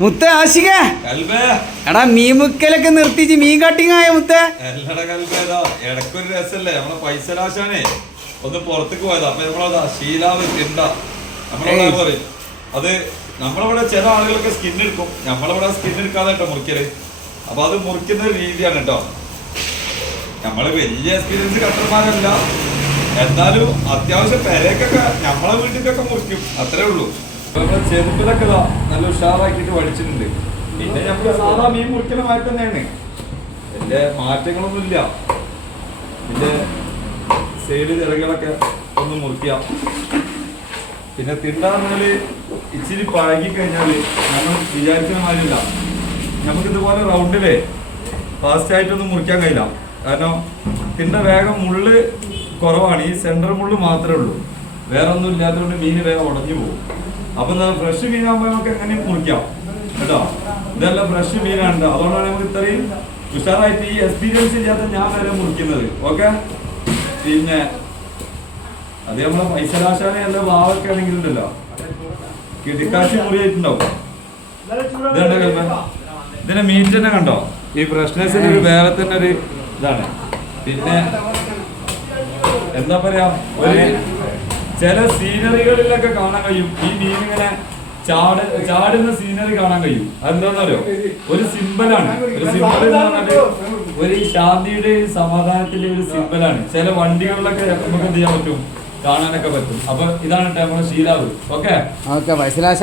മുത്ത ആശിക എടാ മീൻ മുക്കലൊക്കെ നിർത്തിച്ച് മീൻ കട്ടിങ് ആയ മുത്ത ഇടക്കൊരു രസല്ലേ നമ്മളെ പൈസ ലാശാണേ ഒന്ന് പുറത്തേക്ക് പോയതാ. അപ്പൊ നമ്മളതാ ശീലാവ് തിണ്ട നമ്മളവിടെ പറയും. അത് നമ്മളിവിടെ ചില ആളുകളൊക്കെ സ്കിൻ എടുക്കും, നമ്മളിവിടെ സ്കിൻ എടുക്കാതെ കേട്ടോ മുറിക്കല്. അപ്പൊ അത് മുറിക്കുന്ന ഒരു രീതിയാണ് കേട്ടോ. നമ്മള് വലിയ എക്സ്പീരിയൻസ് കട്ടർമാരല്ല, എന്നാലും അത്യാവശ്യം പെരക്കൊക്കെ നമ്മളെ വീട്ടിലേക്കൊക്കെ മുറിക്കും, അത്രേ ഉള്ളൂ. നമ്മള് ചെറുപ്പിലൊക്കെ നല്ല ഉഷാറാക്കിയിട്ട് പഠിച്ചിട്ടുണ്ട്. പിന്നെ നമ്മള് സാധാ മീൻ മുറിക്കുന്ന മാറ്റം തന്നെയാണ്, വലിയ മാറ്റങ്ങളൊന്നും ഇല്ല. പിന്നെ സൈഡ് ചിറകളൊക്കെ ഒന്ന് മുറിക്കാം. പിന്നെ തിണ്ടാന്നാല് ഇച്ചിരി പഴകി കഴിഞ്ഞാല് നമ്മൾ വിചാരിക്കുന്ന മാതിരില്ല, നമുക്കിതുപോലെ റൗണ്ടിലേ ഫാസ്റ്റ് ആയിട്ടൊന്നും മുറിക്കാൻ കഴിയില്ല. കാരണം തിണ്ട വേഗം മുള്ള് കുറവാണ്, ഈ സെൻട്രൽ മുള്ള് മാത്രമേ ഉള്ളൂ, വേറെ ഒന്നും ഇല്ലാത്തതുകൊണ്ട് മീൻ വേഗം ഉടഞ്ഞു പോകും. അപ്പൊ ഫ്രഷ് മീനാകുമ്പോൾ നമുക്ക് എങ്ങനെയും മുറിക്കാം കേട്ടോ. ഇതെല്ലാം ഫ്രഷ് മീനാണ്, അതുകൊണ്ടാണ് നമുക്ക് ഇത്രയും ഉഷാറായിട്ട് ഈ എക്സ്പീരിയൻസ് ഇല്ലാത്ത ഞാൻ വരെ മുറിക്കുന്നത്. ഓക്കെ, പിന്നെ അത് നമ്മളെ പൈസ ലാശാനെ എല്ലാ വാവൊക്കെ ആണെങ്കിലും ഉണ്ടല്ലോ കിടക്കാശി മുറിയായിട്ടുണ്ടാവും. ഇതിന്റെ മീറ്റ് തന്നെ കണ്ടോ, ഈ ഫ്രഷ്നെസ്സിന് ഒരു വേറെ തന്നെ ഒരു ഇതാണ്. പിന്നെ എന്താ പറയാ, ഒരു ചില സീനറികളിലൊക്കെ കാണാൻ കഴിയും ഈ മീൻ ഇങ്ങനെ ചാടുന്ന സീനറി കാണാൻ കഴിയും. അതെന്താണെന്നറിയോ, ഒരു സിമ്പലാണ്. ഒരു സിമ്പൽ എന്ന് പറഞ്ഞാല് ഒരു ശാന്തിയുടെ സമാധാനത്തിന്റെ ഒരു സിമ്പലാണ്. ചില വണ്ടികളിലൊക്കെ നമുക്ക് എന്ത് ചെയ്യാൻ പറ്റും, കാണാനൊക്കെ പറ്റും. അപ്പൊ ഇതാണ് നമ്മുടെ ശീലാവ്. ഓക്കെ, പൈസ ലാശ